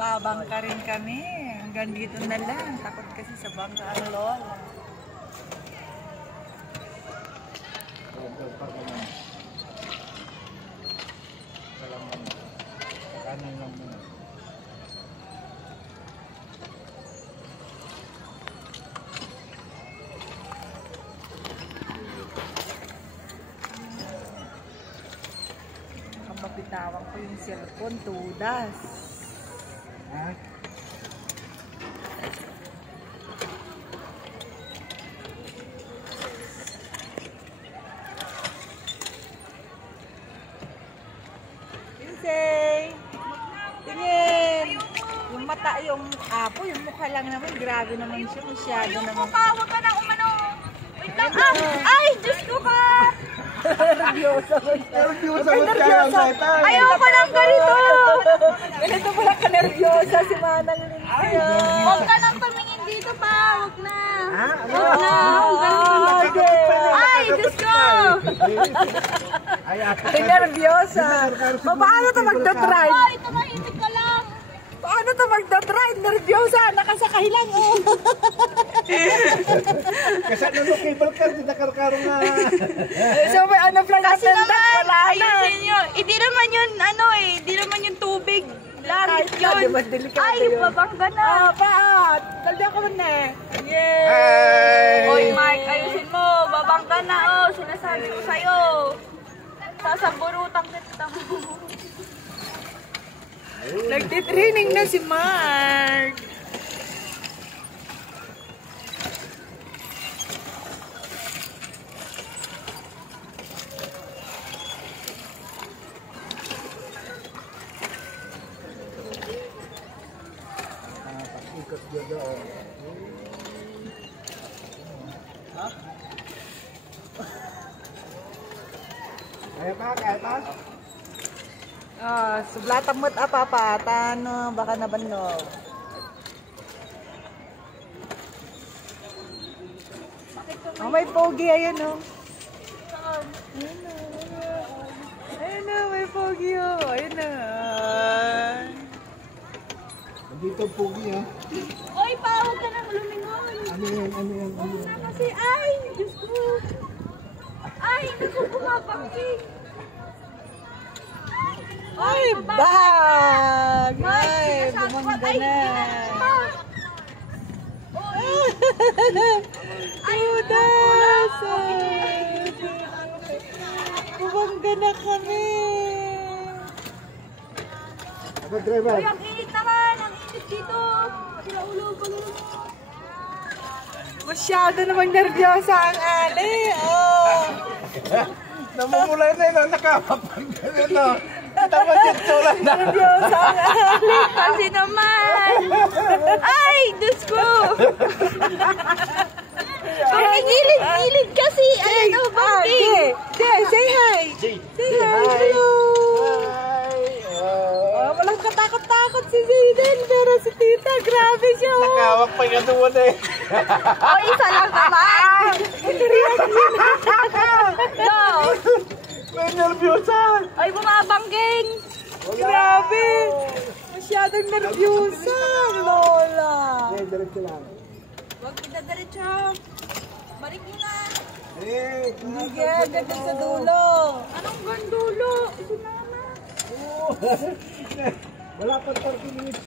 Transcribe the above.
Babangka rin kami. Hanggang dito na lang. Takot kasi sa bangka ang lola. Kanan lang muna. Mapitawan ko yung cellphone, tudas. Ha? Pinsay! Tingin! Yung mata, yung apo, yung mukha lang naman. Grabe naman siya. Masyado naman. Huwag ka na umano. Wait lang. Ay, Diyos ko ka. Nervyosa. Nervyosa mo kaya ang tatay. Ayoko lang ganito. Ganito pala ka-nervyosa si Manang Lindsay. Huwag ka nang tumingin dito pa. Huwag na. Ha? Huwag na. Ay, Diyos ko. Ay, nervyosa. Paano ito magdadrive? Ay, tumahimik ka lang. Paano ito magdadrive? Nervyosa. Nakasakay lang. Kasi ano mo, cable car, sinakarkaro nga. So, may ano plan Kasi natin? naman, Wala na. ayusin nyo. Hindi naman yun, hindi naman yung tubig. Langit yun. Diba, delikado Ay, yun. babangga na. Paat. Dalda ko na eh. Yay! Hey! Oy, Mike, ayusin mo. Babangga na, sinasabi ko sa'yo. Sasaburutan kita mo. Nagtitraining na si Mark. Ikot dia doon. Ha? Kaya pa? Sublatan mo't apa tano baka nabanog. May pogi ayan Ayun may pogi Ayun na. Nandito pugi ha. Oy, pawag ka nang lumingon. Ano yan? Na kasi, ay, Diyos ko. Ay, naku, bumabangking. Ay, bag! Ay, Ay, sinasabi ko, bumangga ay, na. Tudas! Bumangga na kami. Ako driver. Ay, ang init naman, ang init dito. Ulo ko na. Masyado namang nervyosa ang Ali. Namumulay na yun, nakapapagod na. Tama tsulan na. Nervyosa ang Ali. Kasi naman. Ay, Diyos ko. Gilid kasi. Ayan o, bangking. Say hi. Say hi. Hello. Walang katakot-takot si Zayden, pero si Tita, grabe siya. Nakawak pa yung doon eh. O, isa lang naman. No. May nervyosa. Ay, bumabangking. Grabe. Masyadong nervyosa, Lola. Okay, diretso lang. Huwag kita diretso. Balik nyo na. Eh, Sige, ganda sa dulo. Anong gandulo? Sinama. wala pa 30 minutes.